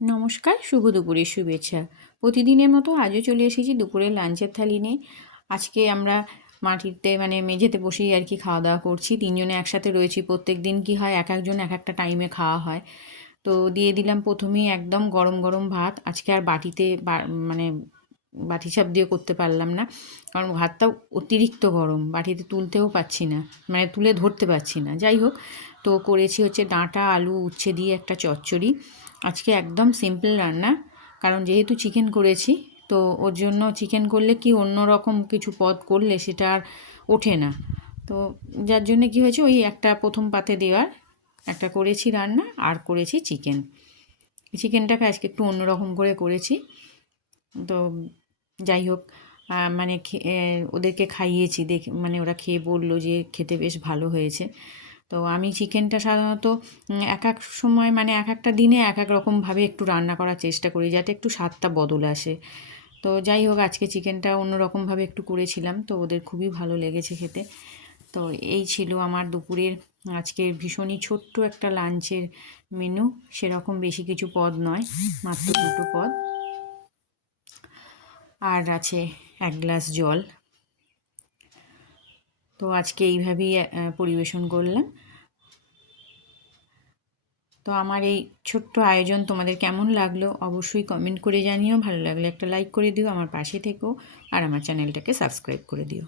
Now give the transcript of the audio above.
নমস্কার, শুভ দুপুরের শুভেচ্ছা। প্রতিদিনের মতো আজও চলে এসেছি দুপুরের লাঞ্চের থালি নিয়ে। আজকে আমরা মাটিতে মেঝেতে বসেই আর কি খাওয়া দাওয়া করছি। তিনজনে একসাথে রয়েছি। প্রত্যেক দিন কি হয়, এক একজন এক একটা টাইমে খাওয়া হয়। তো দিয়ে দিলাম প্রথমেই একদম গরম গরম ভাত। আজকে আর বাটিতে মানে বাটি চাপ দিয়ে করতে পারলাম না, কারণ ভাতটা অতিরিক্ত গরম, বাটিতে তুলতেও পারছি না, তুলে ধরতে পারছি না। যাই হোক, তো করেছি হচ্ছে ডাঁটা আলু উচ্ছে দিয়ে একটা চচ্চড়ি। আজকে একদম সিম্পল রান্না, কারণ যেহেতু চিকেন করেছি, তো ওর জন্য চিকেন করলে কি অন্য রকম কিছু পদ করলে সেটা আর ওঠে না। তো যার জন্য কি হয়েছে, ওই একটা প্রথম পাতে দেওয়ার একটা করেছি রান্না, আর করেছি চিকেন। চিকেনটাকে আজকে একটু অন্যরকম করে করেছি। তো যাই হোক, ওদেরকে খাইয়েছি, দেখে ওরা খেয়ে বললো যে খেতে বেশ ভালো হয়েছে। তো আমি চিকেনটা সাধারণত এক এক সময় এক একটা দিনে এক এক রকমভাবে একটু রান্না করার চেষ্টা করি, যাতে একটু স্বাদটা বদল আসে। তো যাই হোক, আজকে চিকেনটা অন্যরকমভাবে একটু করেছিলাম, তো ওদের খুবই ভালো লেগেছে খেতে। তো এই ছিল আমার দুপুরের আজকের ভীষণই ছোট্ট একটা লাঞ্চের মেনু। সেরকম বেশি কিছু পদ নয়, মাত্র দুটো পদ, আর আছে এক গ্লাস জল। তো আজকে এইভাবেই পরিবেশন করলাম। তো আমার এই ছোট্ট আয়োজন তোমাদের কেমন লাগলো অবশ্যই কমেন্ট করে জানিও। ভালো লাগলে একটা লাইক করে দিও, আমার পাশে থেকো, আর আমার চ্যানেলটাকে সাবস্ক্রাইব করে দিও।